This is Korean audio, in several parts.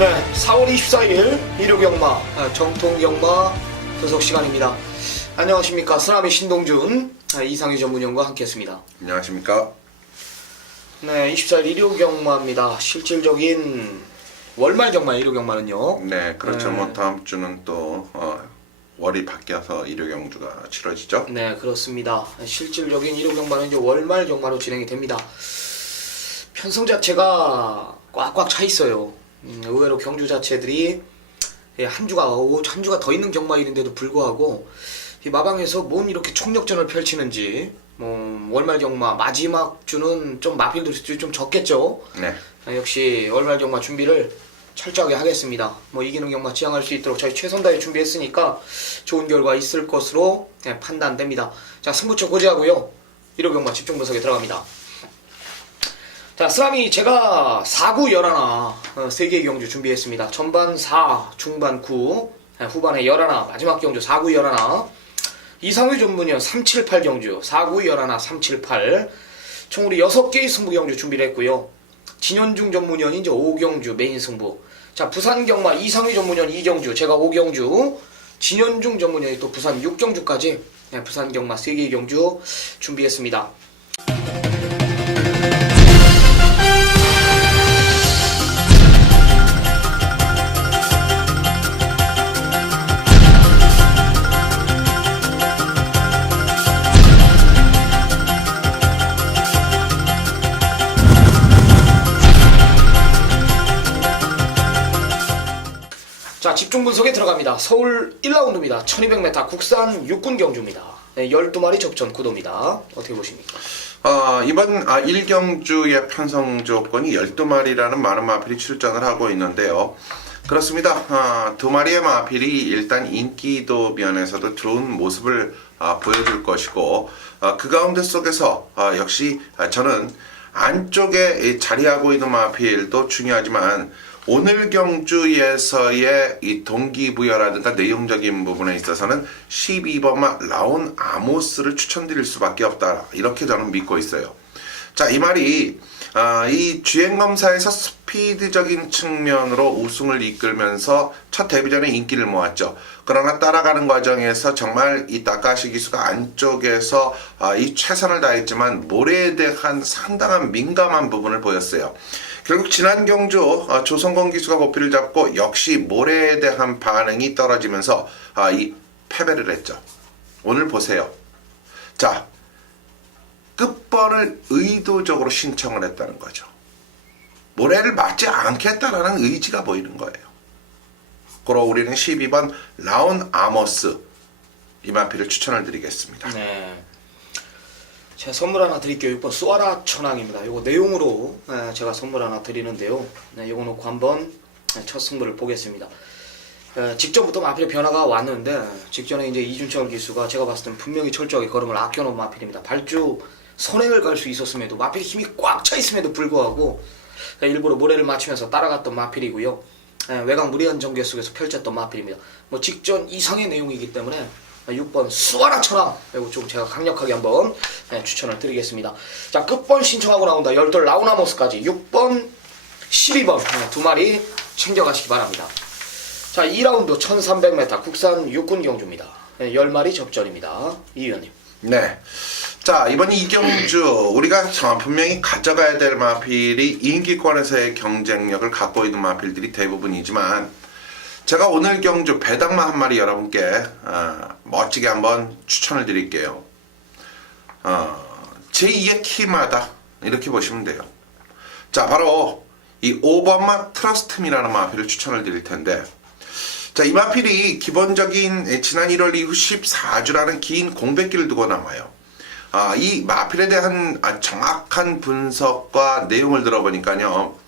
네, 4월 24일 일요경마 정통경마 분석 시간입니다. 안녕하십니까, 쓰나미 신동준 이상희 전문위원과 함께했습니다. 안녕하십니까. 네, 24일 일요경마입니다. 실질적인 월말 경마 일요경마는요. 네, 그렇죠. 네. 뭐 다음 주는 또 월이 바뀌어서 일요 경주가 치러지죠. 네, 그렇습니다. 실질적인 일요경마는 이제 월말 경마로 진행이 됩니다. 편성 자체가 꽉꽉 차 있어요. 의외로 경주 자체들이 한 주가 더 있는 경마일인데도 불구하고 이 마방에서 뭔 이렇게 총력전을 펼치는지, 월말 경마 마지막 주는 좀 마필들이 좀 적겠죠. 네. 역시 월말 경마 준비를 철저하게 하겠습니다. 이기는 경마 지향할 수 있도록 저희 최선 다해 준비했으니까 좋은 결과 있을 것으로 판단됩니다. 자, 승부처 고지하고요. 일요 경마 집중 분석에 들어갑니다. 자, 쓰나미 제가 4구 11 3개의 경주 준비했습니다. 전반 4, 중반 9, 후반에 11, 마지막 경주 4구 11. 이상희 전문위원 378 경주, 4구 11, 378. 총 우리 6개의 승부 경주 준비를 했고요. 진현중 전문위원이 이제 5경주 메인 승부. 자, 부산 경마 이상희 전문위원 2경주, 제가 5경주, 진현중 전문위원이 또 부산 6경주까지 부산 경마 3개의 경주 준비했습니다. 자, 집중 분석에 들어갑니다. 서울 1라운드입니다. 1200m 국산 육군 경주입니다. 네, 12마리 접전 구도입니다. 어떻게 보십니까? 이번 1경주의 편성 조건이 12마리라는 많은 마필이 출전을 하고 있는데요. 그렇습니다. 두 마리의 마필이 일단 인기도 면에서도 좋은 모습을 보여줄 것이고, 그 가운데 속에서 역시 저는 안쪽에 자리하고 있는 마필도 중요하지만 오늘 경주에서의 이 동기부여라든가 내용적인 부분에 있어서는 12번마 라온 아모스를 추천드릴 수밖에 없다, 이렇게 저는 믿고 있어요. 자, 이 말이 이 주행검사에서 스피드적인 측면으로 우승을 이끌면서 첫 데뷔전에 인기를 모았죠. 그러나 따라가는 과정에서 정말 이 다카시 기수가 안쪽에서 이 최선을 다했지만 모래에 대한 상당한 민감한 부분을 보였어요. 결국 지난 경주 조성건 기수가 고삐를 잡고 역시 모래에 대한 반응이 떨어지면서 이 패배를 했죠. 오늘 보세요. 자, 끝번을 의도적으로 신청을 했다는 거죠. 모래를 맞지 않겠다라는 의지가 보이는 거예요. 그러고 우리는 12번 라온 아모스 이마피를 추천을 드리겠습니다. 네. 제가 선물 하나 드릴게요. 6번 수아라 천왕입니다. 요거 내용으로 제가 선물 하나 드리는데요. 요거 놓고 한번 첫 승부를 보겠습니다. 직전부터 마필의 변화가 왔는데, 직전에 이제 이준철 기수가 제가 봤을 땐 분명히 철저하게 걸음을 아껴놓은 마필입니다. 발주 선행을 갈 수 있었음에도, 마필이 힘이 꽉 차 있음에도 불구하고 일부러 모래를 맞추면서 따라갔던 마필이고요. 외곽 무리한 전개 속에서 펼쳤던 마필입니다. 직전 이상의 내용이기 때문에 6번 수아라 천왕, 이거 좀 제가 강력하게 한번 추천을 드리겠습니다. 자, 끝번 신청하고 나온다. 12 라우나모스까지 6번, 12번 두 마리 챙겨가시기 바랍니다. 자, 2라운드 1300m 국산 육군 경주입니다. 10마리 접전입니다. 이 의원님. 네. 자, 이번 2경주 우리가 분명히 가져가야 될 마필이 인기권에서의 경쟁력을 갖고 있는 마필들이 대부분이지만, 제가 오늘 경주 배당마 한 마리 여러분께 멋지게 한번 추천을 드릴게요. 제2의 키마다 이렇게 보시면 돼요. 자, 바로 이 5번마 트러스트미라는 마필을 추천을 드릴 텐데, 자, 이 마필이 기본적인 지난 1월 이후 14주라는 긴 공백기를 두고 남아요. 이 마필에 대한 정확한 분석과 내용을 들어보니까요,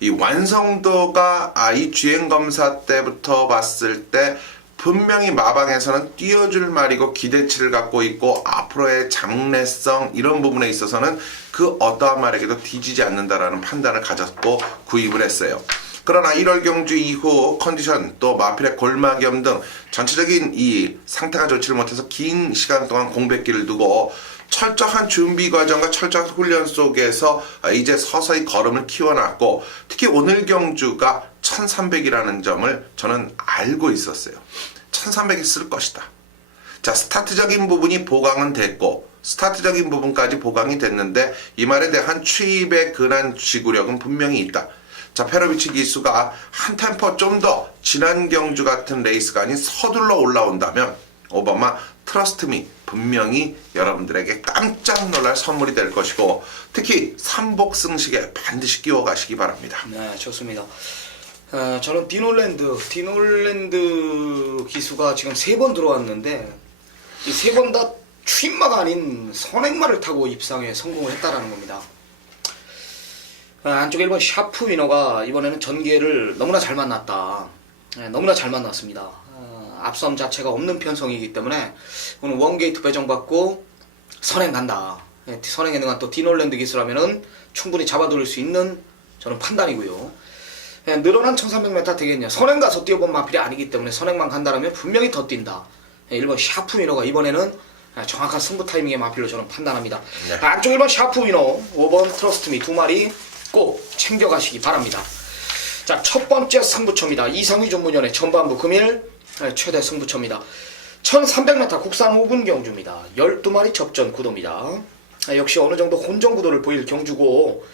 이 완성도가 이 주행검사 때부터 봤을 때 분명히 마방에서는 띄워줄 말이고 기대치를 갖고 있고, 앞으로의 장래성 이런 부분에 있어서는 그 어떠한 말에게도 뒤지지 않는다라는 판단을 가졌고 구입을 했어요. 그러나 1월 경주 이후 컨디션, 또 마필의 골마겸 등 전체적인 이 상태가 좋지를 못해서 긴 시간 동안 공백기를 두고 철저한 준비 과정과 철저한 훈련 속에서 이제 서서히 걸음을 키워놨고, 특히 오늘 경주가 1300이라는 점을 저는 알고 있었어요. 1300이 쓸 것이다. 자, 스타트적인 부분이 보강은 됐고 스타트적인 부분까지 보강이 됐는데 이 말에 대한 추입의 근한 지구력은 분명히 있다. 자, 페로비치 기수가 한 템포 좀 더 지난 경주 같은 레이스가 아닌 서둘러 올라온다면 오바마 트러스트미 분명히 여러분들에게 깜짝 놀랄 선물이 될 것이고 특히 삼복승식에 반드시 끼워 가시기 바랍니다. 네, 좋습니다. 저는 디놀랜드 기수가 지금 3번 들어왔는데 이 3번 다 추임마가 아닌 선행마를 타고 입상에 성공을 했다라는 겁니다. 안쪽 1번 샤프 위너가 이번에는 전개를 너무나 잘 만났다. 너무나 잘 만났습니다. 앞섬 자체가 없는 편성이기 때문에 오늘 원게이트 배정받고 선행 간다. 선행에 능한 또 디놀랜드 기수라면은 충분히 잡아들일 수 있는 저는 판단이고요. 늘어난 1300m 되겠냐. 선행 가서 뛰어본 마필이 아니기 때문에 선행만 간다라면 분명히 더 뛴다. 1번 샤프 위너가 이번에는 정확한 승부 타이밍의 마필로 저는 판단합니다. 네. 안쪽 1번 샤프 위너, 5번 트러스트미 두 마리 꼭 챙겨가시기 바랍니다. 자, 첫 번째 승부처입니다. 이상휘 전문연의 전반부 금일 최대 승부처입니다. 1300m 국산 5군 경주입니다. 12마리 접전 구도입니다. 역시 어느 정도 혼전 구도를 보일 경주고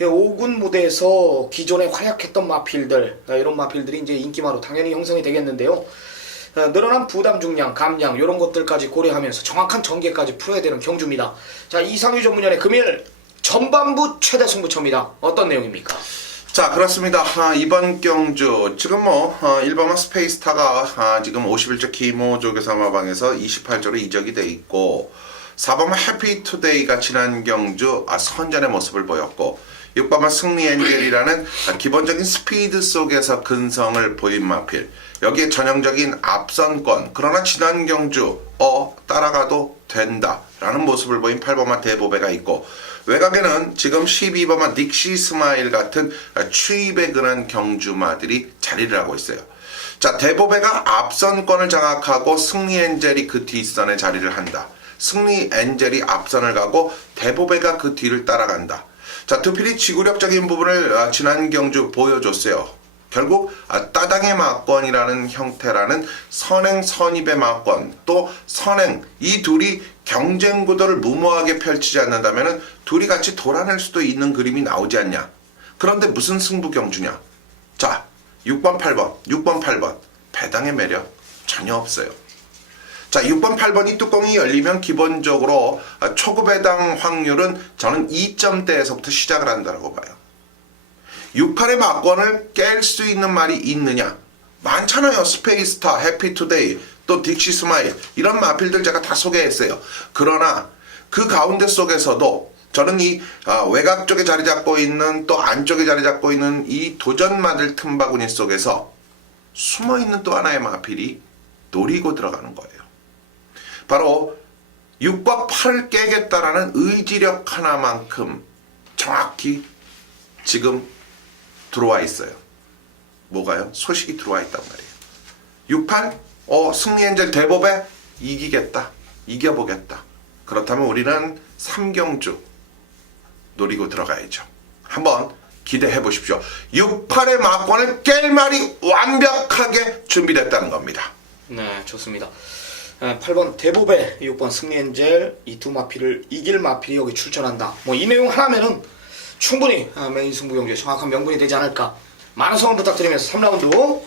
5군 무대에서 기존에 활약했던 마필들, 이런 마필들이 이제 인기마로 당연히 형성이 되겠는데요. 늘어난 부담 중량, 감량 이런 것들까지 고려하면서 정확한 전개까지 풀어야 되는 경주입니다. 자, 이상휘 전문연의 금일 전반부 최대 승부처입니다. 어떤 내용입니까? 자, 그렇습니다. 이번 경주 지금 일반화 스페이스타가 지금 51조 기모조교사마방에서 28조로 이적이 돼 있고 4번마 해피투데이가 지난 경주 선전의 모습을 보였고 6번마 승리엔젤이라는 기본적인 스피드 속에서 근성을 보인 마필, 여기에 전형적인 앞선권, 그러나 지난 경주 따라가도 된다라는 모습을 보인 8번마 대보배가 있고 외곽에는 지금 12번마 닉시 스마일 같은 추입에 근한 경주마들이 자리를 하고 있어요. 자, 대보배가 앞선권을 장악하고 승리엔젤이 그 뒷선에 자리를 한다. 승리엔젤이 앞선을 가고 대보배가 그 뒤를 따라간다. 자, 두 필이 지구력적인 부분을 지난 경주 보여줬어요. 결국 따당의 막권이라는 형태라는 선행 선입의 막권, 또 선행, 이 둘이 경쟁 구도를 무모하게 펼치지 않는다면 둘이 같이 돌아낼 수도 있는 그림이 나오지 않냐. 그런데 무슨 승부 경주냐. 자, 6번 8번 배당의 매력 전혀 없어요. 자, 6번 8번이 뚜껑이 열리면 기본적으로 초구 배당 확률은 저는 2점대에서부터 시작을 한다고 봐요. 6판의 막권을 깰 수 있는 말이 있느냐? 많잖아요. 스페이스타, 해피투데이, 또 딕시 스마일 이런 마필들 제가 다 소개했어요. 그러나 그 가운데 속에서도 저는 이 외곽 쪽에 자리 잡고 있는 또 안쪽에 자리 잡고 있는 이 도전마들 틈바구니 속에서 숨어있는 또 하나의 마필이 노리고 들어가는 거예요. 바로 6과 8을 깨겠다라는 의지력 하나만큼 정확히 지금 들어와 있어요. 뭐가요? 소식이 들어와 있단 말이에요. 68? 승리엔젤 대법에 이기겠다. 이겨보겠다. 그렇다면 우리는 3경주 노리고 들어가야죠. 한번 기대해 보십시오. 68의 막권을 깰 말이 완벽하게 준비됐다는 겁니다. 네, 좋습니다. 8번 대보배, 6번 승리엔젤 이 두 마필을 이길 마필이 여기 출전한다. 이 내용 하나면은 충분히 메인 승부 경주에 정확한 명분이 되지 않을까. 많은 성원 부탁드리면서 3라운드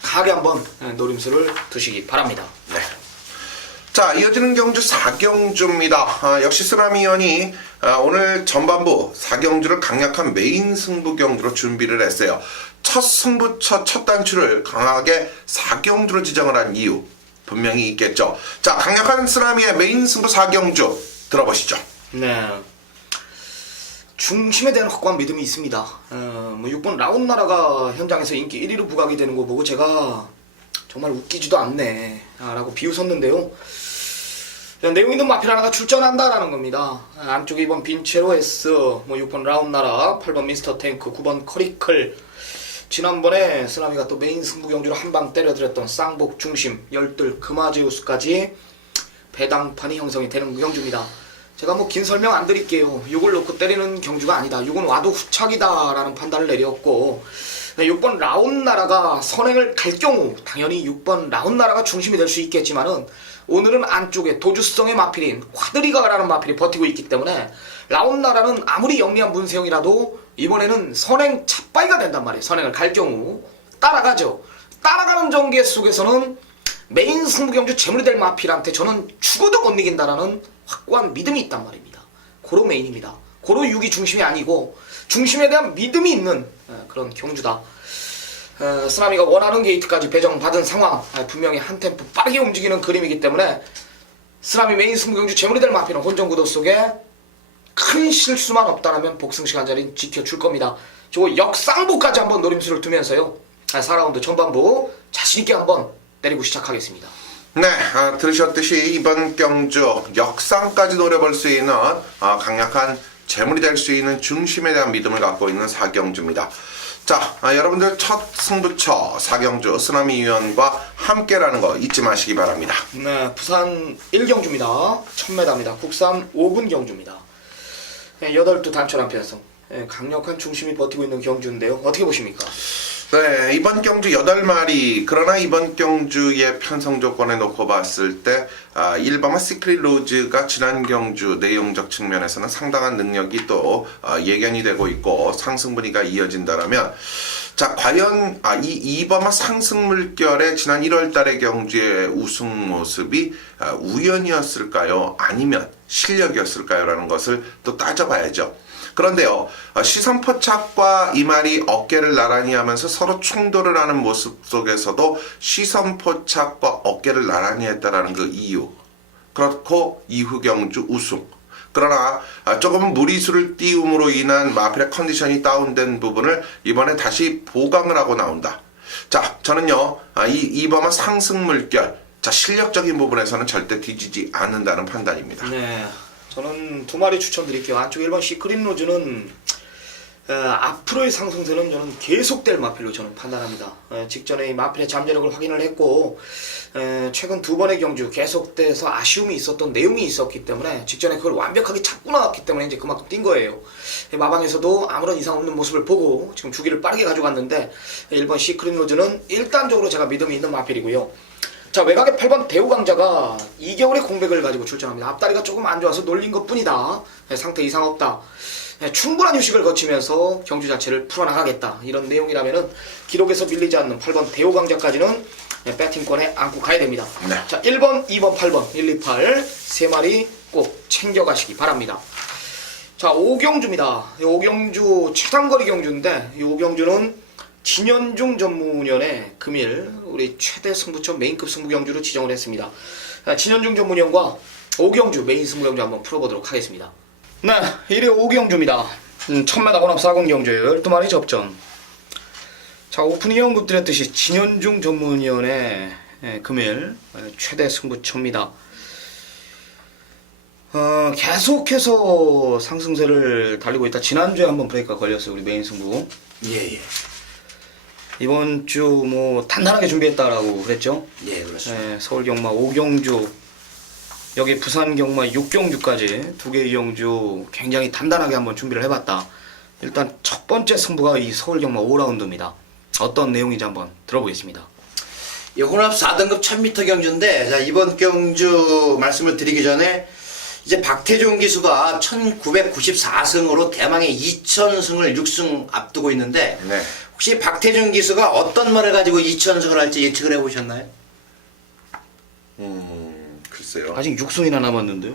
가게 한번 노림수를 두시기 바랍니다. 네. 자, 이어지는 경주 4경주입니다. 역시 쓰라미언이 오늘 전반부 4경주를 강력한 메인 승부 경주로 준비를 했어요. 첫 승부처 첫 단추를 강하게 4경주로 지정을 한 이유 분명히 있겠죠. 자, 강력한 쓰라미의 메인 승부 4경주 들어보시죠. 네. 중심에 대한 확고한 믿음이 있습니다. 6번 라운나라가 현장에서 인기 1위로 부각이 되는 거 보고 제가 정말 웃기지도 않네 라고 비웃었는데요. 내용 있는 마필 하나가 출전한다라는 겁니다. 안쪽 2번 빈체로 S, 6번 라운나라, 8번 미스터 탱크, 9번 커리클. 지난번에 쓰나미가 또 메인 승부 경주로 한방 때려들었던 쌍복 중심, 열들 금화제우스까지 배당판이 형성이 되는 경주입니다. 제가 긴 설명 안 드릴게요. 6을 놓고 때리는 경주가 아니다. 6은 와도 후착이다 라는 판단을 내렸고 네, 6번 라운나라가 선행을 갈 경우 당연히 6번 라운나라가 중심이 될 수 있겠지만은 오늘은 안쪽에 도주성의 마필인 콰드리가라는 마필이 버티고 있기 때문에 라운나라는 아무리 영리한 문세영이라도 이번에는 선행 찻바위가 된단 말이에요. 선행을 갈 경우 따라가죠. 따라가는 전개 속에서는 메인 승부경주 재물이 될 마필한테 저는 죽어도 못 이긴다라는 확고한 믿음이 있단 말입니다. 고로 메인입니다. 고로 6이 중심이 아니고 중심에 대한 믿음이 있는 그런 경주다. 쓰나미가 원하는 게이트까지 배정받은 상황, 분명히 한 템포 빠르게 움직이는 그림이기 때문에 쓰나미 메인 승부경주 재물이 될 마필은 혼전구도 속에 큰 실수만 없다라면 복승시간 자리는 지켜줄 겁니다. 저 역상부까지 한번 노림수를 두면서요 4라운드 전반부 자신있게 한번 때리고 시작하겠습니다. 네, 들으셨듯이 이번 경주 역상까지 노려볼 수 있는 강력한 재물이 될 수 있는 중심에 대한 믿음을 갖고 있는 4경주입니다. 자, 여러분들 첫 승부처 4경주 쓰나미 위원과 함께라는 거 잊지 마시기 바랍니다. 네, 부산 1경주입니다. 1000m입니다. 국산 5분 경주입니다. 8두 단촐한 편성. 강력한 중심이 버티고 있는 경주인데요. 어떻게 보십니까? 네, 이번 경주 8마리. 그러나 이번 경주의 편성 조건에 놓고 봤을 때 1번은 시크릿 로즈가 지난 경주 내용적 측면에서는 상당한 능력이 또 예견이 되고 있고 상승 분위기가 이어진다라면 자, 과연 이 2번은 상승 물결의 지난 1월 달의 경주의 우승 모습이 우연이었을까요? 아니면 실력이었을까요? 라는 것을 또 따져봐야죠. 그런데요, 시선 포착과 이 말이 어깨를 나란히 하면서 서로 충돌을 하는 모습 속에서도 시선 포착과 어깨를 나란히 했다라는 그 이유. 그렇고 이후 경주 우승. 그러나 조금 무리수를 띄움으로 인한 마필의 컨디션이 다운된 부분을 이번에 다시 보강을 하고 나온다. 자, 저는요, 이 2번은 상승 물결. 자, 실력적인 부분에서는 절대 뒤지지 않는다는 판단입니다. 네, 저는 2마리 추천드릴게요. 안쪽 1번 시크릿 로즈는 앞으로의 상승세는 저는 계속될 마필로 저는 판단합니다. 직전에 이 마필의 잠재력을 확인을 했고 최근 2번의 경주 계속돼서 아쉬움이 있었던 내용이 있었기 때문에 직전에 그걸 완벽하게 잡고 나왔기 때문에 이제 그만큼 뛴 거예요. 마방에서도 아무런 이상 없는 모습을 보고 지금 주기를 빠르게 가져갔는데 1번 시크릿 로즈는 일단적으로 제가 믿음이 있는 마필이고요. 자, 외곽의 8번 대우강자가 2개월의 공백을 가지고 출전합니다. 앞다리가 조금 안 좋아서 놀린 것 뿐이다. 상태 이상 없다. 충분한 휴식을 거치면서 경주 자체를 풀어나가겠다. 이런 내용이라면은 기록에서 밀리지 않는 8번 대우강자까지는 배팅권에 안고 가야 됩니다. 네. 자, 1번, 2번, 8번, 1, 2, 8 3마리 꼭 챙겨가시기 바랍니다. 자, 5경주입니다. 5경주 최단거리 경주인데 이 5경주는 진현중 전문위원의 금일 우리 최대 승부처 메인급 승부경주로 지정을 했습니다. 진현중 전문위원과 5경주 메인 승부경주 한번 풀어보도록 하겠습니다. 네, 1회 5경주입니다. 1000m 혼합 4군 경주에 12마리 접전. 자, 오프닝에 언급드렸듯이 진현중 전문위원의 금일 최대 승부처입니다. 계속해서 상승세를 달리고 있다. 지난주에 한번 브레이크가 걸렸어요. 우리 메인 승부. 예. 이번 주 뭐 단단하게 준비했다라고 그랬죠. 예, 그렇습니다. 서울 경마 5경주, 여기 부산 경마 6경주까지 2개의 경주 굉장히 단단하게 한번 준비를 해봤다. 일단 첫 번째 승부가 이 서울 경마 5라운드입니다. 어떤 내용인지 한번 들어보겠습니다. 이 혼합 4등급 1000m 경주인데, 자, 이번 경주 말씀을 드리기 전에 이제 박태종 기수가 1994승으로 대망의 2000승을 6승 앞두고 있는데, 네. 혹시 박태종 기수가 어떤 말을 가지고 2000승을 할지 예측을 해보셨나요? 글쎄요. 아직 6승이나 남았는데요.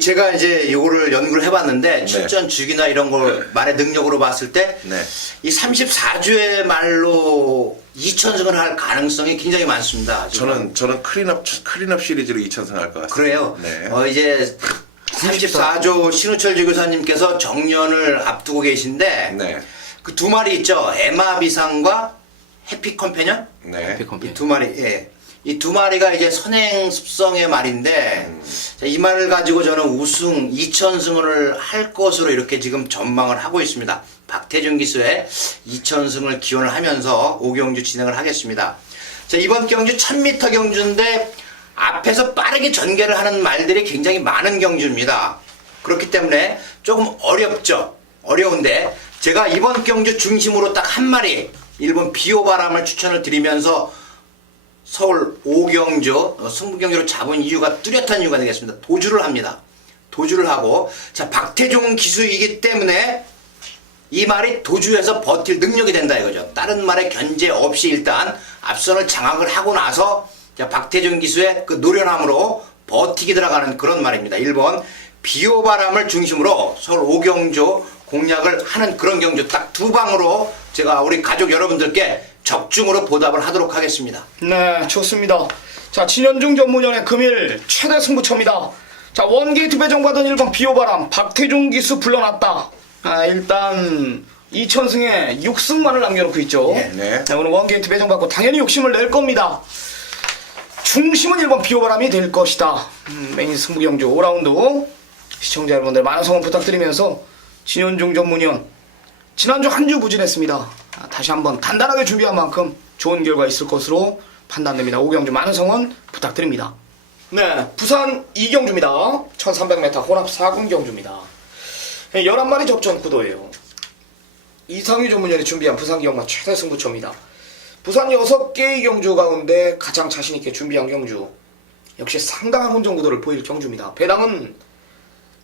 제가 이제 요거를 연구를 해봤는데, 출전 주기나 이런 걸 말의 능력으로 봤을 때, 네. 이 34주의 말로 2000승을 할 가능성이 굉장히 많습니다. 지금. 저는 클린업 시리즈로 2000승 할 것 같습니다. 그래요? 네. 이제 34조 신우철 지교사님께서 정년을 앞두고 계신데, 네. 그 2마리 있죠. 에마 비상과 해피 컴패년? 네. 이 2마리, 예. 이 2마리가 이제 선행 습성의 말인데, 자, 이 말을 가지고 저는 우승 2000승을 할 것으로 이렇게 지금 전망을 하고 있습니다. 박태준 기수의 2000승을 기원을 하면서 5경주 진행을 하겠습니다. 자, 이번 경주 1000m 경주인데 앞에서 빠르게 전개를 하는 말들이 굉장히 많은 경주입니다. 그렇기 때문에 조금 어렵죠. 어려운데 제가 이번 경주 중심으로 딱 한 마리 1번 비오바람을 추천을 드리면서 서울 오경주 승부경주로 잡은 이유가 뚜렷한 이유가 되겠습니다. 도주를 합니다. 도주를 하고 자 박태종 기수이기 때문에 이 말이 도주해서 버틸 능력이 된다 이거죠. 다른 말에 견제 없이 일단 앞선을 장악을 하고 나서 자 박태종 기수의 그 노련함으로 버티기 들어가는 그런 말입니다. 1번 비오바람을 중심으로 서울 오경주 공략을 하는 그런 경주 딱 두 방으로 제가 우리 가족 여러분들께 적중으로 보답을 하도록 하겠습니다. 네, 좋습니다. 자, 진현중 전문연의 금일 최대 승부처입니다. 자, 원게이트 배정받은 1번 비오바람 박태종 기수 불러놨다. 일단 2천승에 6승만을 남겨놓고 있죠. 네. 자, 오늘 원게이트 배정받고 당연히 욕심을 낼 겁니다. 중심은 1번 비오바람이 될 것이다. 메인 승부경주 5라운드 시청자 여러분들 많은 성원 부탁드리면서 진현중 전문연 지난주 한 주 부진했습니다. 다시 한번 단단하게 준비한 만큼 좋은 결과 있을 것으로 판단됩니다. 5경주 많은 성원 부탁드립니다. 네, 부산 2경주입니다. 1300m 혼합 4군 경주입니다. 11마리 접전 구도예요. 이상유 전문연이 준비한 부산 기억마 최대 승부처입니다. 부산 6개의 경주 가운데 가장 자신있게 준비한 경주, 역시 상당한 혼전 구도를 보일 경주입니다. 배당은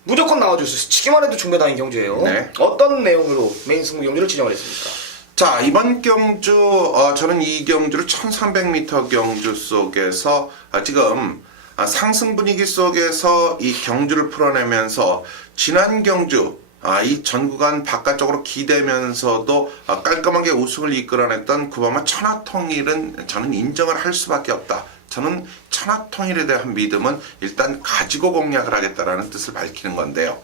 무조건 나와줄 수 있어요. 치기만 해도 중배당인 경주예요. 네. 어떤 내용으로 메인 승부 경주를 진행을 했습니까? 자, 이번 경주 저는 이 경주를 1300m 경주 속에서 지금 상승 분위기 속에서 이 경주를 풀어내면서 지난 경주 이 전 구간 바깥쪽으로 기대면서도 깔끔하게 우승을 이끌어냈던 구바마 천하통일은 저는 인정을 할 수밖에 없다. 저는 천하통일에 대한 믿음은 일단 가지고 공략을 하겠다라는 뜻을 밝히는 건데요.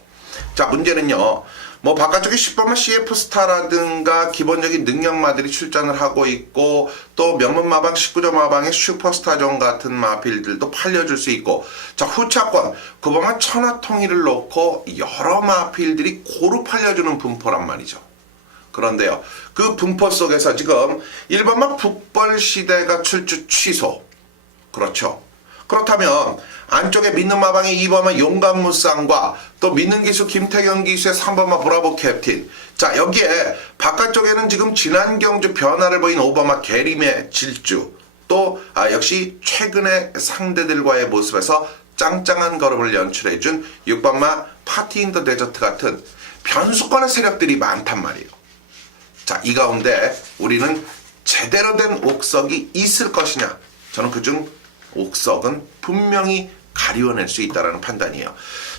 자, 문제는요. 뭐 바깥쪽에 10번마 CF스타라든가 기본적인 능력마들이 출전을 하고 있고 또 명문마방 19점 마방의 슈퍼스타존 같은 마필들도 팔려줄 수 있고 자 후차권 구바마 천하통일을 놓고 여러 마필들이 고루 팔려주는 분포란 말이죠. 그런데요. 그 분포 속에서 지금 1번마 북벌시대가 출주 취소. 그렇죠. 그렇다면 안쪽에 믿는 마방의 2번마 용감무쌍과 또 믿는 기수 김태경 기수의 3번마 브라보 캡틴. 자 여기에 바깥쪽에는 지금 지난 경주 변화를 보인 5번마 게림의 질주. 또 역시 최근의 상대들과의 모습에서 짱짱한 걸음을 연출해준 6번마 파티 인 더 데저트 같은 변수권의 세력들이 많단 말이에요. 자 이 가운데 우리는 제대로 된 옥석이 있을 것이냐. 저는 그중 옥석은 분명히 가려낼 수 있다는 판단이에요.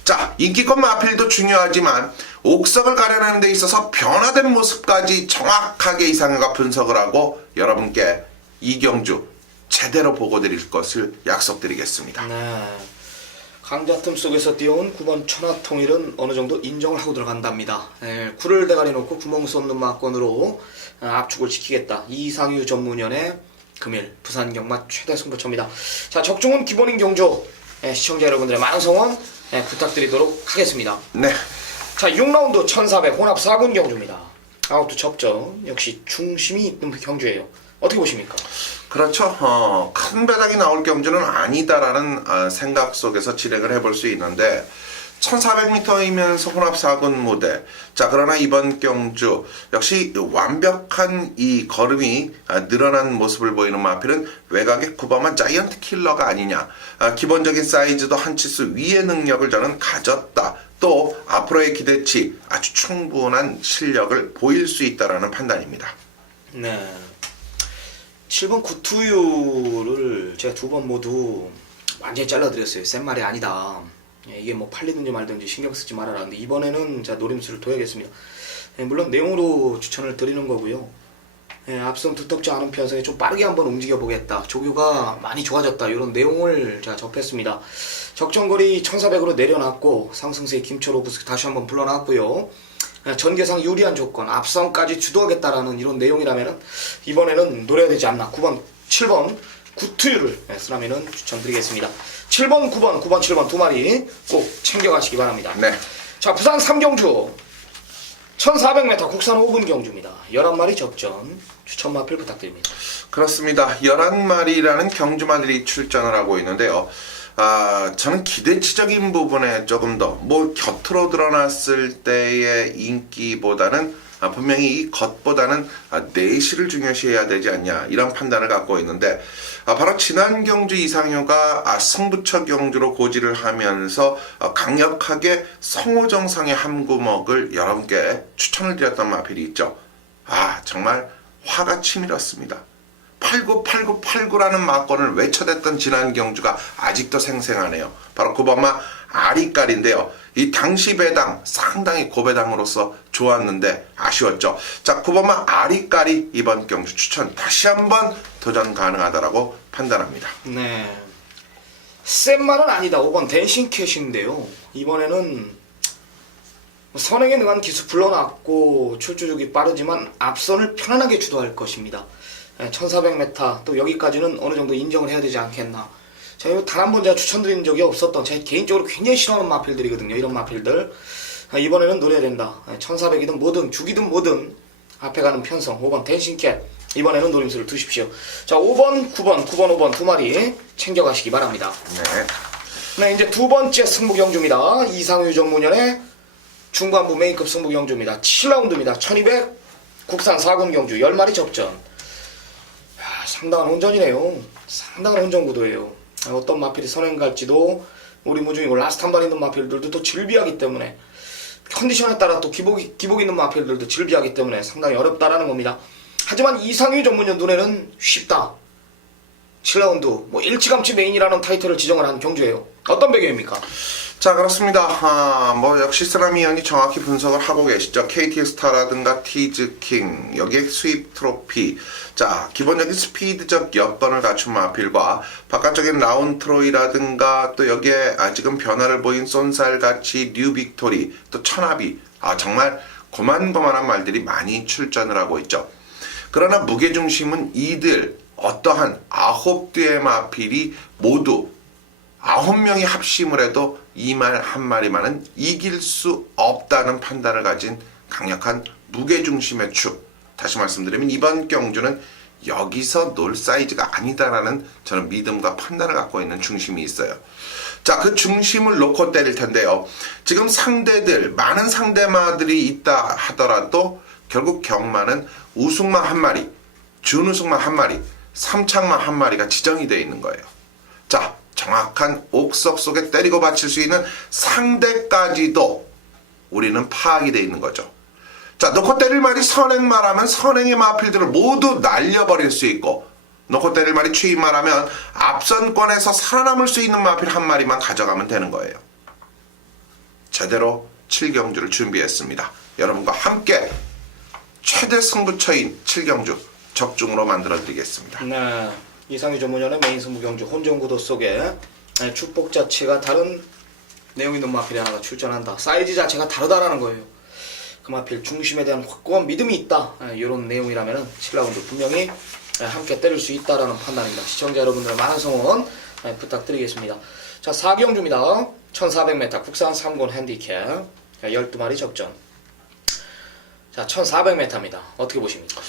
자, 인기권 마필도 중요하지만 옥석을 가려내는 데 있어서 변화된 모습까지 정확하게 이상형과 분석을 하고 여러분께 이경주 제대로 보고 드릴 것을 약속드리겠습니다. 네. 강자 틈 속에서 뛰어온 9번 천하통일은 어느 정도 인정을 하고 들어간답니다. 굴을 대가리 놓고 구멍 쏟는 막건으로 압축을 지키겠다. 이상유 전문연의 금일 부산 경마 최대 승부처입니다. 자, 적중은 기본인 경주 시청자 여러분들의 많은 성원 부탁드리도록 하겠습니다. 네. 자, 6라운드 1400 혼합 4군 경주입니다. 아웃도 접전 역시 중심이 있는 경주예요. 어떻게 보십니까? 그렇죠. 큰 배당이 나올 경주는 아니다라는 생각 속에서 진행을 해볼 수 있는데 1400m이면서 혼합 4군 무대. 자, 그러나 이번 경주 역시 완벽한 이 걸음이 늘어난 모습을 보이는 마필은 외곽의 구바마 자이언트 킬러가 아니냐. 기본적인 사이즈도 한 치수 위의 능력을 저는 가졌다. 또 앞으로의 기대치 아주 충분한 실력을 보일 수 있다라는 판단입니다. 네. 7번 구투유를 제가 두 번 모두 완전히 잘라드렸어요. 센 말이 아니다. 이게 뭐 팔리든지 말든지 신경 쓰지 말아라. 근데 이번에는 자 노림수를 둬야겠습니다. 물론 내용으로 추천을 드리는 거고요. 앞선 두텁지 않은 편성에 좀 빠르게 한번 움직여 보겠다. 조교가 많이 좋아졌다. 이런 내용을 자 접했습니다. 적정거리 1400으로 내려놨고 상승세의 김철호부스 다시 한번 불러놨고요. 전개상 유리한 조건, 앞선까지 주도하겠다라는 이런 내용이라면 이번에는 노려야 되지 않나. 9번, 7번 구투유를 쓰라면은 추천드리겠습니다. 7번, 9번, 9번, 7번 두 마리 꼭 챙겨가시기 바랍니다. 네. 자, 부산 3경주 1400m 국산 5군 경주입니다. 11마리 접전 추천마필 부탁드립니다. 그렇습니다. 11마리라는 경주마들이 출전을 하고 있는데요. 저는 기대치적인 부분에 조금 더 뭐 곁으로 드러났을 때의 인기보다는 분명히 이 겉보다는 내실을 중요시해야 되지 않냐 이런 판단을 갖고 있는데 바로 지난 경주 이상효가 승부처 경주로 고지를 하면서 강력하게 성호정상의 함구먹을 여러분께 추천을 드렸던 마필이 있죠. 정말 화가 치밀었습니다. 898989라는 막건을 외쳐댔던 지난 경주가 아직도 생생하네요. 바로 9번마 아리깔인데요. 이 당시 배당 상당히 고배당으로서 좋았는데 아쉬웠죠. 자, 9번마 아리깔이 이번 경주 추천 다시 한번 도전 가능하다라고 판단합니다. 네. 센 말은 아니다. 5번 댄싱 캣인데요. 이번에는 선행에 능한 기수 불러놨고 출주족이 빠르지만 앞선을 편안하게 주도할 것입니다. 1400m 또 여기까지는 어느 정도 인정을 해야 되지 않겠나. 제가 단 한 번 제가 추천드린 적이 없었던 제 개인적으로 굉장히 싫어하는 마필들이거든요. 이런 마필들. 이번에는 노려야 된다. 1400이든 뭐든 죽이든 뭐든 앞에 가는 편성 5번 댄싱캣 이번에는 노림수를 두십시오. 자, 5번 9번 5번 두 마리 챙겨가시기 바랍니다. 네, 이제 두 번째 승부 경주입니다. 이상효 전문연의 중반부 메인급 승부 경주입니다. 7라운드입니다. 1200 국산 4군 경주 10마리 접전. 상당한 혼전이네요. 상당한 혼전 구도예요. 어떤 마필이 선행 갈지도 우리 무중이고 라스트 한 발 있는 마필들도 또 질비하기 때문에 컨디션에 따라 또 기복 있는 마필들도 질비하기 때문에 상당히 어렵다라는 겁니다. 하지만 이상효 전문연 눈에는 쉽다. 7라운드 일찌감치 메인이라는 타이틀을 지정을 한 경주예요. 어떤 배경입니까? 자, 그렇습니다. 역시 쓰라미언이 정확히 분석을 하고 계시죠. KT 스타라든가 티즈킹, 여기에 수입 트로피. 자, 기본적인 스피드적 여건을 갖춘 마필과 바깥쪽인 라운트로이라든가 또 여기에 지금 변화를 보인 쏜살같이 뉴빅토리, 또 천하비. 정말 고만고만한 말들이 많이 출전을 하고 있죠. 그러나 무게중심은 이들 어떠한 9대의 마필이 모두 9명이 합심을 해도 이 말 한마리만은 이길 수 없다는 판단을 가진 강력한 무게중심의 축. 다시 말씀드리면 이번 경주는 여기서 놀 사이즈가 아니다라는 저는 믿음과 판단을 갖고 있는 중심이 있어요. 자, 그 중심을 놓고 때릴 텐데요. 지금 상대들, 많은 상대마들이 있다 하더라도 결국 경마는 우승마 한 마리, 준우승마 한 마리, 삼창마 한 마리가 지정이 되어 있는 거예요. 자, 정확한 옥석 속에 때리고 받칠 수 있는 상대까지도 우리는 파악이 되어 있는 거죠. 자, 놓고 때릴 말이 선행마라면 선행의 마필들을 모두 날려버릴 수 있고, 놓고 때릴 말이 추임마라면 앞선권에서 살아남을 수 있는 마필 한 마리만 가져가면 되는 거예요. 제대로 7경주를 준비했습니다. 여러분과 함께 최대 승부처인 7경주 적중으로 만들어 드리겠습니다. 네. 이상효 전문연의 메인 승부 경주 혼전 구도 속에 축복 자체가 다른 내용 있는 마필이 하나가 출전한다. 사이즈 자체가 다르다라는 거예요. 그 마필 중심에 대한 확고한 믿음이 있다. 이런 내용이라면 7라운드 분명히 함께 때릴 수 있다라는 판단입니다. 시청자 여러분들의 많은 성원 부탁드리겠습니다. 자, 4경주입니다. 1400m 국산 3군 핸디캡 12마리 접전. 자, 1400m입니다. 어떻게 보십니까?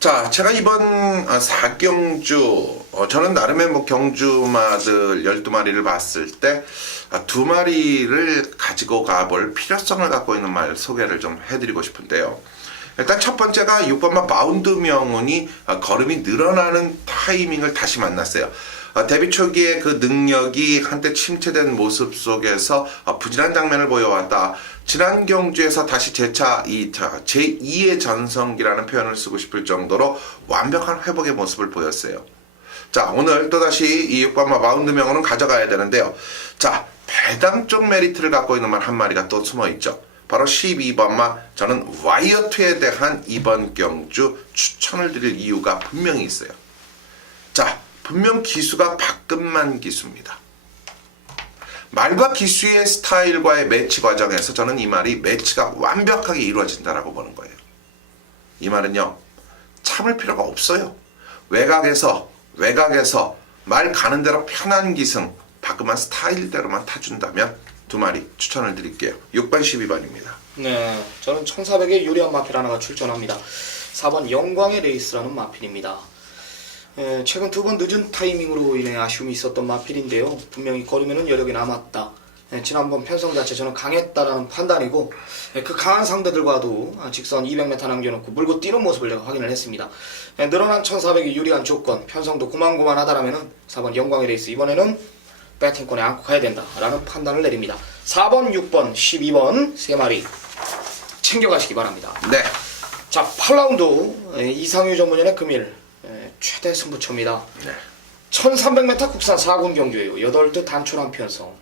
자, 제가 이번 4경주, 저는 나름의 경주마들 12마리를 봤을 때 2마리를 가지고 가볼 필요성을 갖고 있는 말 소개를 좀 해드리고 싶은데요. 일단 첫 번째가 6번마 마운드 명운이 걸음이 늘어나는 타이밍을 다시 만났어요. 데뷔 초기에 그 능력이 한때 침체된 모습 속에서 부진한 장면을 보여왔다. 지난 경주에서 다시 재차 제2의 전성기라는 표현을 쓰고 싶을 정도로 완벽한 회복의 모습을 보였어요. 자, 오늘 또다시 이 6번마 마운드 명운은 가져가야 되는데요. 자, 배당 쪽 메리트를 갖고 있는 말 한 마리가 또 숨어있죠. 바로 12번마, 저는 와이어트에 대한 이번 경주 추천을 드릴 이유가 분명히 있어요. 자, 분명 기수가 박금만 기수입니다. 말과 기수의 스타일과의 매치 과정에서 저는 이 말이 매치가 완벽하게 이루어진다라고 보는 거예요. 이 말은요, 참을 필요가 없어요. 외곽에서 말 가는 대로 편한 기승, 박금만 스타일대로만 타준다면 2마리 추천을 드릴게요. 6번 12번입니다. 네, 저는 1400에 유리한 마필 하나가 출전합니다. 4번 영광의 레이스라는 마필입니다. 최근 2번 늦은 타이밍으로 인해 아쉬움이 있었던 마필인데요. 분명히 걸으면은 여력이 남았다. 지난번 편성 자체 저는 강했다라는 판단이고 그 강한 상대들과도 직선 200m 남겨놓고 물고 뛰는 모습을 제가 확인을 했습니다. 늘어난 1400이 유리한 조건, 편성도 고만고만하다라면은 4번 영광의 레이스 이번에는 배팅권에 안고 가야 된다라는 판단을 내립니다. 4번, 6번, 12번 3마리 챙겨가시기 바랍니다. 네. 자, 8라운드 이상유 전문연의 금일 최대 승부처입니다. 네. 1300m 국산 4군 경주예요. 8대 단촐한 편성.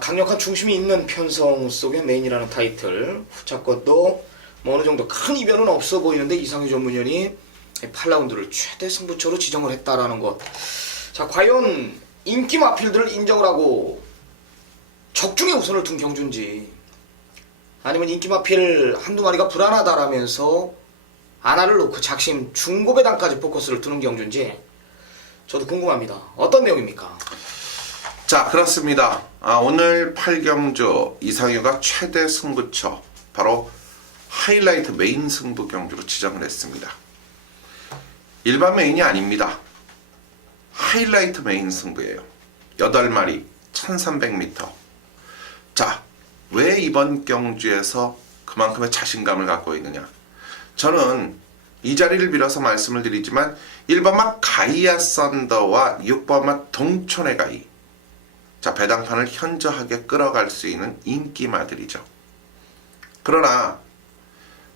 강력한 중심이 있는 편성 속의 메인이라는 타이틀. 후차권도 뭐 어느 정도 큰 이변은 없어 보이는데 이상유 전문연이 8라운드를 최대 승부처로 지정을 했다라는 것. 자, 과연 인기 마필들을 인정을 하고 적중에 우선을 둔 경주인지 아니면 인기 마필 한두 마리가 불안하다라면서 안화를 놓고 작심 중고배당까지 포커스를 두는 경주인지 저도 궁금합니다. 어떤 내용입니까? 자, 그렇습니다. 오늘 8경주 이상유가 최대 승부처 바로 하이라이트 메인 승부 경주로 지정을 했습니다. 일반 메인이 아닙니다. 하이라이트 메인 승부예요. 8마리 1300m. 자, 왜 이번 경주에서 그만큼의 자신감을 갖고 있느냐? 저는 이 자리를 빌어서 말씀을 드리지만 1번마 가이아 썬더와 6번마 동촌의 가이, 자, 배당판을 현저하게 끌어갈 수 있는 인기마들이죠. 그러나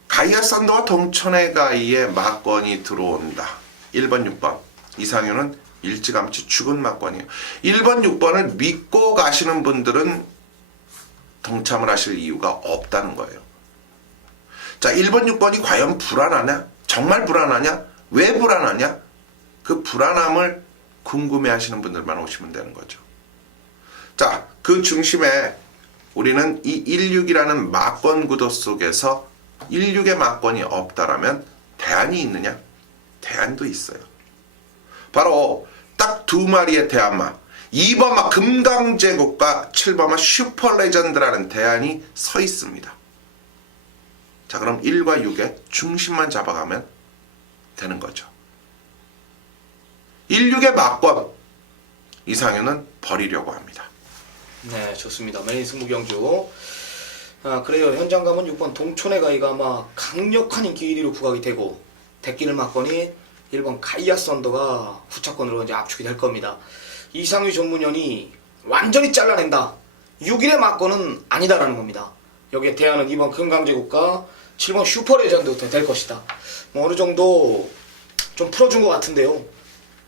가이아 썬더와 동촌의 가이의 막권이 들어온다. 1번, 6번 이상유는 일찌감치 죽은 막권이에요. 1번, 6번을 믿고 가시는 분들은 동참을 하실 이유가 없다는 거예요. 자, 1번, 6번이 과연 불안하냐? 정말 불안하냐? 왜 불안하냐? 그 불안함을 궁금해 하시는 분들만 오시면 되는 거죠. 자, 그 중심에 우리는 이 16이라는 막권 구도 속에서 16의 막권이 없다라면 대안이 있느냐? 대안도 있어요. 바로 딱 2마리의 대안마, 2번마 금강제국과 7번마 슈퍼레전드라는 대안이 서 있습니다. 자, 그럼 1과 6의 중심만 잡아가면 되는 거죠. 1, 6의 막권 이상유는 버리려고 합니다. 네, 좋습니다. 메인 승부 경주. 그래요. 현장 가면 6번 동촌의 가이가 아마 강력한 인기 1위로 부각이 되고 대끼를 막거니 1번 가이아 썬더가 후차권으로 이제 압축이 될 겁니다. 이상유 전문연이 완전히 잘라낸다. 6일의 막권은 아니다라는 겁니다. 여기에 대안은 2번 금강제국과 7번 슈퍼레전드 될 것이다. 뭐 어느 정도 좀 풀어준 것 같은데요.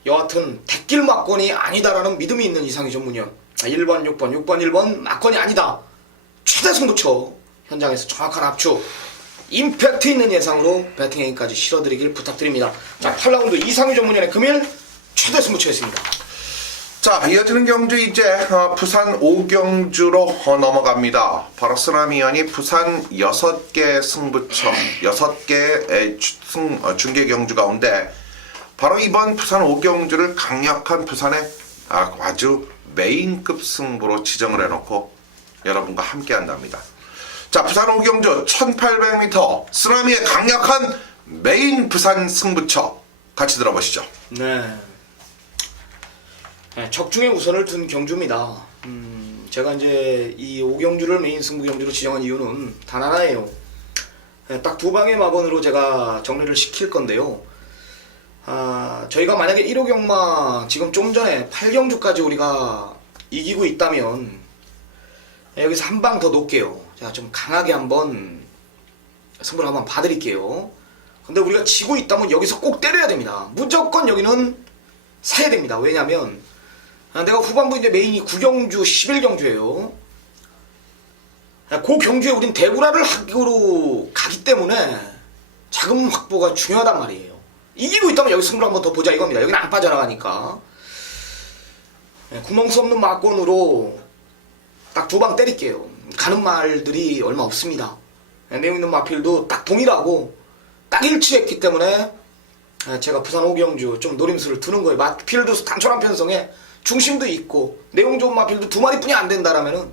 여하튼 대길 막권이 아니다라는 믿음이 있는 이상유 전문연. 1번, 6번, 6번, 1번 막권이 아니다. 최대 승부처 현장에서 정확한 압축, 임팩트 있는 예상으로 배팅행까지 실어드리길 부탁드립니다. 자, 8라운드 이상유 전문연의 금일 최대 승부처였습니다. 자, 이어지는 경주 이제 부산 5경주로 넘어갑니다. 바로 쓰나미연이 부산 6개 승부처, 6개의 중계 경주 가운데 바로 이번 부산 5경주를 강력한 부산의 아주 메인급 승부로 지정을 해놓고 여러분과 함께 한답니다. 자, 부산 5경주 1800m 쓰나미의 강력한 메인 부산 승부처 같이 들어보시죠. 네. 적중에 우선을 둔 경주입니다. 제가 이제 이 5경주를 메인 승부 경주로 지정한 이유는 단 하나예요. 딱 2방의 막원으로 제가 정리를 시킬 건데요. 저희가 만약에 1호 경마 지금 좀 전에 8경주까지 우리가 이기고 있다면 여기서 한 방 더 놓을게요. 제가 좀 강하게 한번 승부를 한번 봐드릴게요. 근데 우리가 지고 있다면 여기서 꼭 때려야 됩니다. 무조건 여기는 사야 됩니다. 왜냐면 내가 후반부 이제 메인이 9경주 11경주예요. 그 경주에 우린 대구라를 하기로 가기 때문에 자금 확보가 중요하단 말이에요. 이기고 있다면 여기 승부를 한번 더 보자 이겁니다. 여기는 안 빠져나가니까. 구멍 수 없는 막권으로 딱 2방 때릴게요. 가는 말들이 얼마 없습니다. 내용 있는 마필도 딱 동일하고 딱 일치했기 때문에 제가 부산 5경주 좀 노림수를 두는 거예요. 마필도 단촐한 편성에 중심도 있고 내용 좋은 마필도 2마리뿐이 안 된다라면은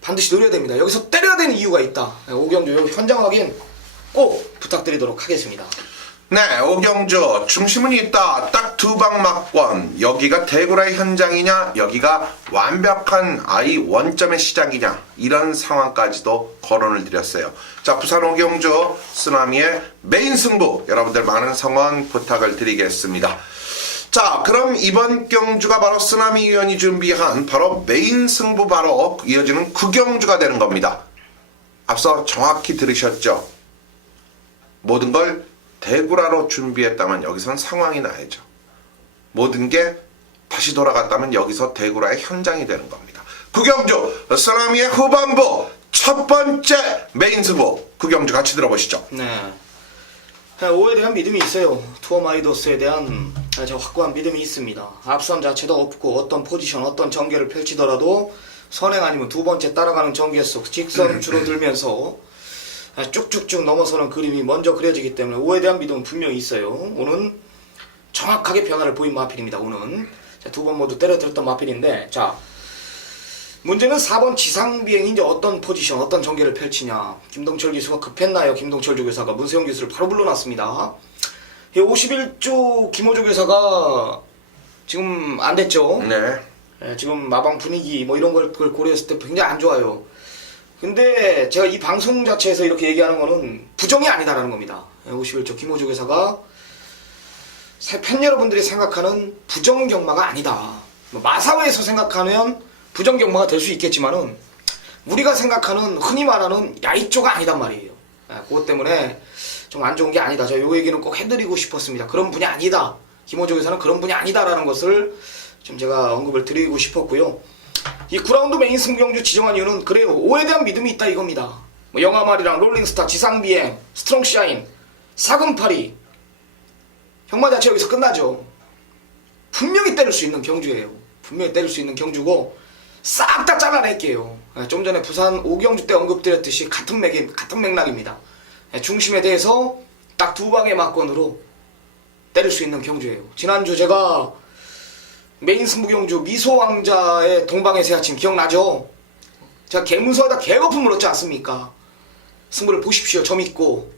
반드시 노려야 됩니다. 여기서 때려야 되는 이유가 있다. 5경주 여기 현장 확인 꼭 부탁드리도록 하겠습니다. 네, 오경주 중심은 있다. 딱 두 방 맞권. 여기가 대구라의 현장이냐, 여기가 완벽한 아이 원점의 시작이냐, 이런 상황까지도 거론을 드렸어요. 자, 부산 오경주 쓰나미의 메인 승부, 여러분들 많은 성원 부탁을 드리겠습니다. 자, 그럼 이번 경주가 바로 쓰나미 위원이 준비한 바로 메인 승부, 바로 이어지는 구경주가 되는 겁니다. 앞서 정확히 들으셨죠? 모든 걸 대구라로 준비했다면 여기선 상황이 나야죠. 모든 게 다시 돌아갔다면 여기서 대구라의 현장이 되는 겁니다. 구경주 쓰나미의 후반부 첫 번째 메인 승부, 구경주 같이 들어보시죠. 네. 오에 대한 믿음이 있어요. 투어 마이더스에 대한 저 확고한 믿음이 있습니다. 앞선 자체도 없고 어떤 포지션, 어떤 전개를 펼치더라도 선행 아니면 두 번째 따라가는 전개 속 직선 줄어들면서 쭉쭉쭉 넘어서는 그림이 먼저 그려지기 때문에 오에 대한 믿음은 분명히 있어요. 오는 정확하게 변화를 보인 마필입니다. 오는 두 번 모두 때려들었던 마필인데, 자, 문제는 4번 지상비행이 이제 어떤 포지션, 어떤 전개를 펼치냐. 김동철 기수가 급했나요? 김동철 조교사가 문세용 기수를 바로 불러놨습니다. 51조 김호조 교사가 지금 안 됐죠. 네. 지금 마방 분위기 뭐 이런 걸 고려했을 때 굉장히 안 좋아요. 근데 제가 이 방송 자체에서 이렇게 얘기하는 거는 부정이 아니다라는 겁니다. 51조 김호조 교사가 팬 여러분들이 생각하는 부정경마가 아니다. 마사회에서 생각하면 부정경마가 될 수 있겠지만은 우리가 생각하는 흔히 말하는 야이조가 아니단 말이에요. 그것 때문에 좀 안 좋은 게 아니다. 제가 요 얘기는 꼭 해드리고 싶었습니다. 그런 분이 아니다. 김호조 교사는 그런 분이 아니다라는 것을 좀 제가 언급을 드리고 싶었고요. 이 9라운드 메인 승경주 지정한 이유는 그래요. 오에 대한 믿음이 있다 이겁니다. 뭐 영아말이랑 롤링스타, 지상비행, 스트롱샤인, 사금팔이 경마 자체 여기서 끝나죠. 분명히 때릴 수 있는 경주예요. 분명히 때릴 수 있는 경주고 싹 다 잘라낼게요. 좀 전에 부산 오경주 때 언급드렸듯이 같은 맥락입니다. 중심에 대해서 딱 두 방의 막건으로 때릴 수 있는 경주예요. 지난주 제가 메인 승부 경주 미소왕자의 동방의 새아침 기억나죠? 제가 개문서에다 개거품 물었지 않습니까? 승부를 보십시오. 점 있고.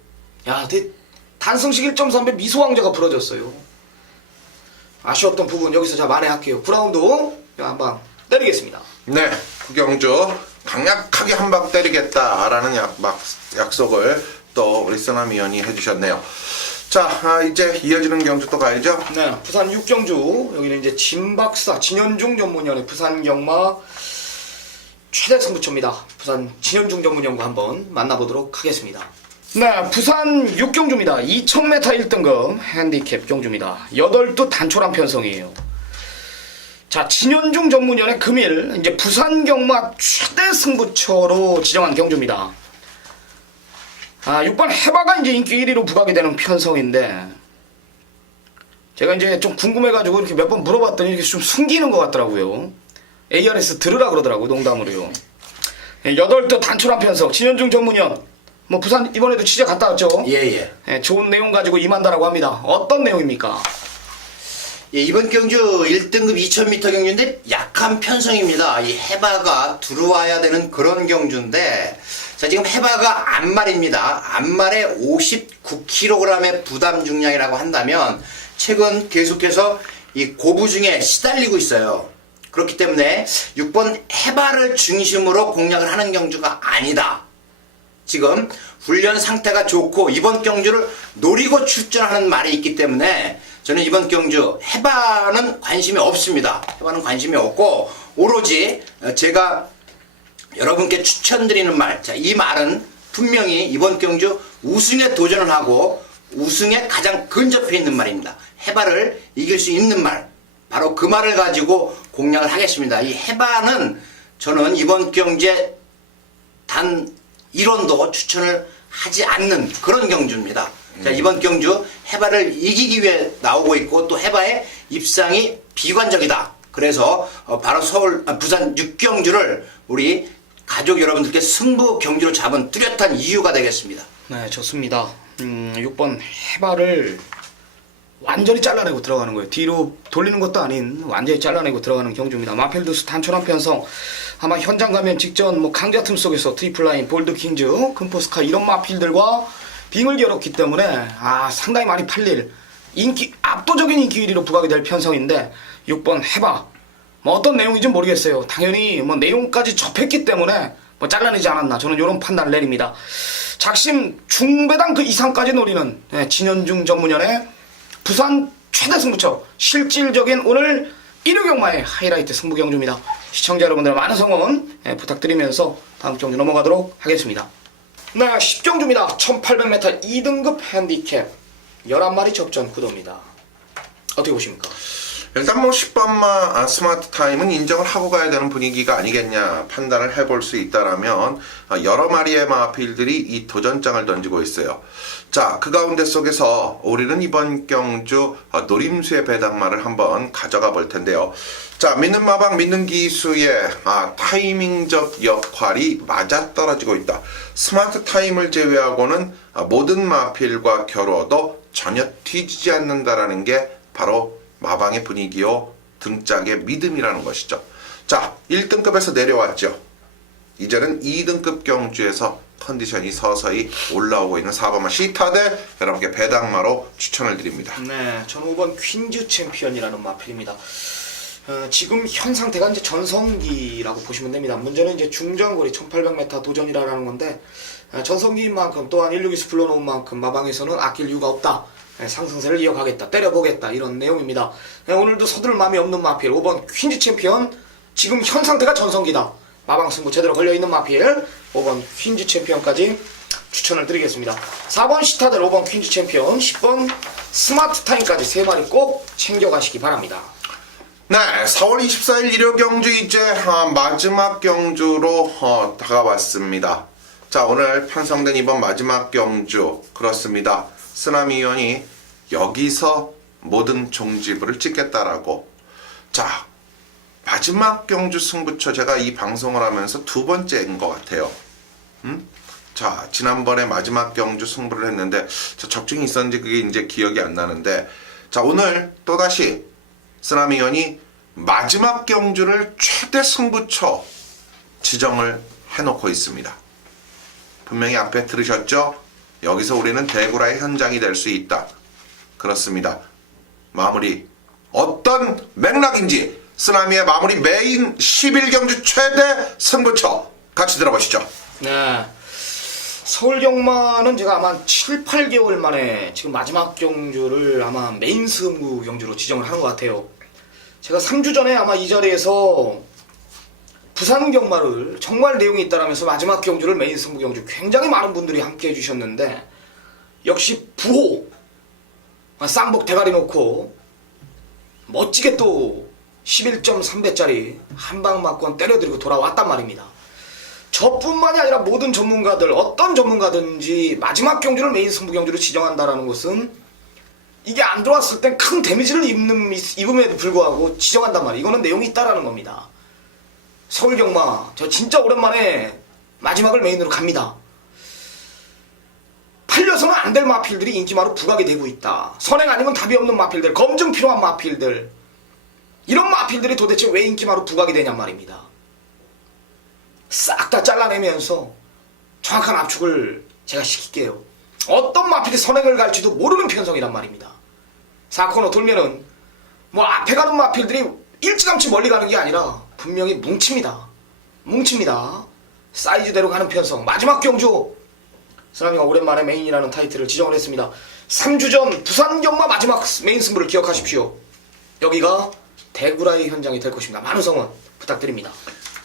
야, 단승식 1.3배 미소왕자가 부러졌어요. 아쉬웠던 부분 여기서 제가 만회할게요. 9라운드 한방 때리겠습니다. 네, 구경주 강력하게 한 방 때리겠다라는 약속을 또 우리 쓰나미 위원이 해주셨네요. 자, 이제 이어지는 경주 또 가야죠. 네, 부산 6경주 여기는 이제 진박사 진현중 전문위원의 부산 경마 최대 승부처입니다. 부산 진현중 전문위원과 한번 만나보도록 하겠습니다. 네, 부산 6경주입니다. 2000m 1등급 핸디캡 경주입니다. 8두 단촐한 편성이에요. 자, 진현중 전문위원의 금일 이제 부산 경마 최대 승부처로 지정한 경주입니다. 6번 해바가 이제 인기 1위로 부각이 되는 편성인데, 제가 이제 좀 궁금해가지고 이렇게 몇 번 물어봤더니 이렇게 좀 숨기는 것 같더라고요. ARS 들으라 그러더라고요, 농담으로요. 8두 단촐한 편성, 진현중 전문위원. 뭐 부산 이번에도 취재 갔다 왔죠? 예. 좋은 내용 가지고 임한다라고 합니다. 어떤 내용입니까? 예, 이번 경주 1등급 2000m 경주인데 약한 편성입니다. 이 해바가 들어와야 되는 그런 경주인데, 자, 지금 해바가 암말입니다. 암말에 59kg의 부담 중량이라고 한다면 최근 계속해서 이 고부중에 시달리고 있어요. 그렇기 때문에 6번 해바를 중심으로 공략을 하는 경주가 아니다. 지금 훈련 상태가 좋고 이번 경주를 노리고 출전하는 말이 있기 때문에 저는 이번 경주 해바는 관심이 없습니다. 해바는 관심이 없고 오로지 제가 여러분께 추천드리는 말, 자, 이 말은 분명히 이번 경주 우승에 도전을 하고 우승에 가장 근접해 있는 말입니다. 해바를 이길 수 있는 말, 바로 그 말을 가지고 공략을 하겠습니다. 이 해바는 저는 이번 경주에 단 1원도 추천을 하지 않는 그런 경주입니다. 자, 이번 경주 해바를 이기기 위해 나오고 있고 또 해바의 입상이 비관적이다. 그래서 바로 부산 6경주를 우리 가족 여러분들께 승부 경주로 잡은 뚜렷한 이유가 되겠습니다. 네, 좋습니다. 6번 해바를 완전히 잘라내고 들어가는 거예요. 뒤로 돌리는 것도 아닌 완전히 잘라내고 들어가는 경주입니다. 마필두스 단촐한 편성. 아마 현장 가면 직전 뭐 강자 틈 속에서 트리플라인, 볼드킹즈, 금포스카 이런 마필들과 빙을 겨뤘기 때문에 상당히 많이 팔릴 압도적인 인기 1위로 부각이 될 편성인데 6번 해봐. 뭐 어떤 내용인지 모르겠어요. 당연히 뭐 내용까지 접했기 때문에 뭐 잘라내지 않았나, 저는 이런 판단을 내립니다. 작심 중배당 그 이상까지 노리는 진현중 전문연의 부산 최대 승부처, 실질적인 오늘 1호 경마의 하이라이트 승부 경주입니다. 시청자 여러분들의 많은 성원 부탁드리면서 다음 경주 넘어가도록 하겠습니다. 네, 10경주입니다. 1800m 2등급 핸디캡 11마리 접전 구도입니다. 어떻게 보십니까? 일단 뭐 10번마 스마트 타임은 인정을 하고 가야 되는 분위기가 아니겠냐 판단을 해볼 수 있다라면 여러 마리의 마필들이 이 도전장을 던지고 있어요. 자, 그 가운데 속에서 우리는 이번 경주 노림수의 배당마를 한번 가져가 볼 텐데요. 자, 믿는 마방 믿는 기수의 타이밍적 역할이 맞아떨어지고 있다. 스마트 타임을 제외하고는 모든 마필과 겨뤄도 전혀 뒤지지 않는다라는 게 바로 마방의 분위기요, 등짝의 믿음이라는 것이죠. 자, 1등급에서 내려왔죠. 이제는 2등급 경주에서 컨디션이 서서히 올라오고 있는 4번마 시타대 여러분께 배당마로 추천을 드립니다. 네, 저는 5번 퀸즈 챔피언이라는 마필입니다. 지금 현 상태가 이제 전성기라고 보시면 됩니다. 문제는 이제 중장거리 1800m 도전이라는 건데 전성기인 만큼 또한 162수 불러놓은 만큼 마방에서는 아낄 이유가 없다. 상승세를 이어가겠다, 때려보겠다, 이런 내용입니다. 오늘도 서둘 마음이 없는 마필 5번 퀸즈 챔피언, 지금 현 상태가 전성기다. 마방 승부 제대로 걸려있는 마필 5번 퀸즈 챔피언까지 추천을 드리겠습니다. 4번 시타들, 5번 퀸즈 챔피언, 10번 스마트 타임까지 3마리 꼭 챙겨가시기 바랍니다. 네, 4월 24일 일요 경주 이제 마지막 경주로 다가왔습니다. 자, 오늘 편성된 이번 마지막 경주 그렇습니다. 쓰나미 의원이 여기서 모든 종지부를 찍겠다라고. 자, 마지막 경주 승부처 제가 이 방송을 하면서 두 번째인 것 같아요. 자, 지난번에 마지막 경주 승부를 했는데 적중이 있었는지 그게 이제 기억이 안 나는데, 자, 오늘 또다시 쓰나미 의원이 마지막 경주를 최대 승부처 지정을 해놓고 있습니다. 분명히 앞에 들으셨죠? 여기서 우리는 대구라의 현장이 될 수 있다. 그렇습니다. 마무리 어떤 맥락인지 쓰나미의 마무리 메인 11경주 최대 승부처 같이 들어보시죠. 네, 서울경마는 제가 아마 7, 8개월 만에 지금 마지막 경주를 아마 메인 승부 경주로 지정을 하는 것 같아요. 제가 3주 전에 아마 이 자리에서 부산 경마를 정말 내용이 있다라면서 마지막 경주를 메인 승부 경주 굉장히 많은 분들이 함께 해주셨는데, 역시 부호 쌍복 대가리 놓고 멋지게 또 11.3배짜리 한방 맞고 때려드리고 돌아왔단 말입니다. 저뿐만이 아니라 모든 전문가들, 어떤 전문가든지 마지막 경주를 메인 승부 경주로 지정한다라는 것은 이게 안 들어왔을 땐 큰 데미지를 입음에도 불구하고 지정한단 말이에요. 이거는 내용이 있다라는 겁니다. 서울경마 저 진짜 오랜만에 마지막을 메인으로 갑니다. 팔려서는 안 될 마필들이 인기마로 부각이 되고 있다. 선행 아니면 답이 없는 마필들, 검증 필요한 마필들, 이런 마필들이 도대체 왜 인기마로 부각이 되냔 말입니다. 싹 다 잘라내면서 정확한 압축을 제가 시킬게요. 어떤 마필이 선행을 갈지도 모르는 편성이란 말입니다. 4코너 돌면은 뭐 앞에 가는 마필들이 일찌감치 멀리 가는 게 아니라 분명히 뭉칩니다. 사이즈대로 가는 편성. 마지막 경주 쓰나미가 오랜만에 메인이라는 타이틀을 지정을 했습니다. 3주 전 부산경마 마지막 메인 승부를 기억하십시오. 여기가 대구라의 현장이 될 것입니다. 많은 성원 부탁드립니다.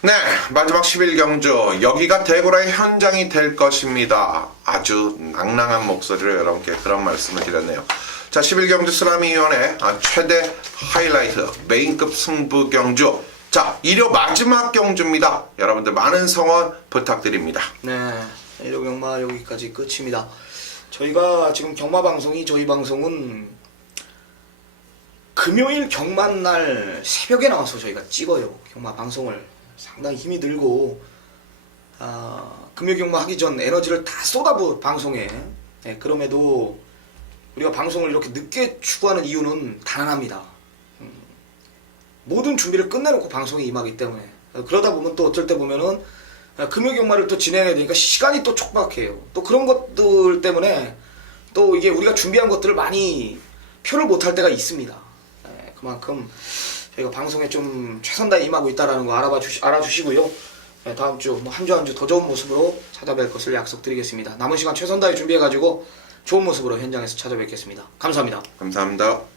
네, 마지막 11경주 여기가 대구라의 현장이 될 것입니다. 아주 낭낭한 목소리로 여러분께 그런 말씀을 드렸네요. 자, 11경주 쓰나미위원회 최대 하이라이트 메인급 승부 경주. 자, 일요 마지막 경주입니다. 여러분들 많은 성원 부탁드립니다. 네, 일요 경마 여기까지 끝입니다. 저희가 지금 경마 방송이, 저희 방송은 금요일 경마날 새벽에 나와서 저희가 찍어요. 경마 방송을 상당히 힘이 들고, 금요 경마 하기 전 에너지를 다 쏟아부 방송에. 네, 그럼에도 우리가 방송을 이렇게 늦게 추구하는 이유는 단언합니다. 모든 준비를 끝내놓고 방송에 임하기 때문에. 그러다 보면 또 어쩔 때 보면은 금요 경마를 또 진행해야 되니까 시간이 또 촉박해요. 또 그런 것들 때문에 또 이게 우리가 준비한 것들을 많이 표를 못할 때가 있습니다. 그만큼 저희가 방송에 좀 최선 다해 임하고 있다는 거 알아주시고요. 다음 주 뭐 한 주 한 주 더 좋은 모습으로 찾아뵐 것을 약속드리겠습니다. 남은 시간 최선 다해 준비해가지고 좋은 모습으로 현장에서 찾아뵙겠습니다. 감사합니다. 감사합니다.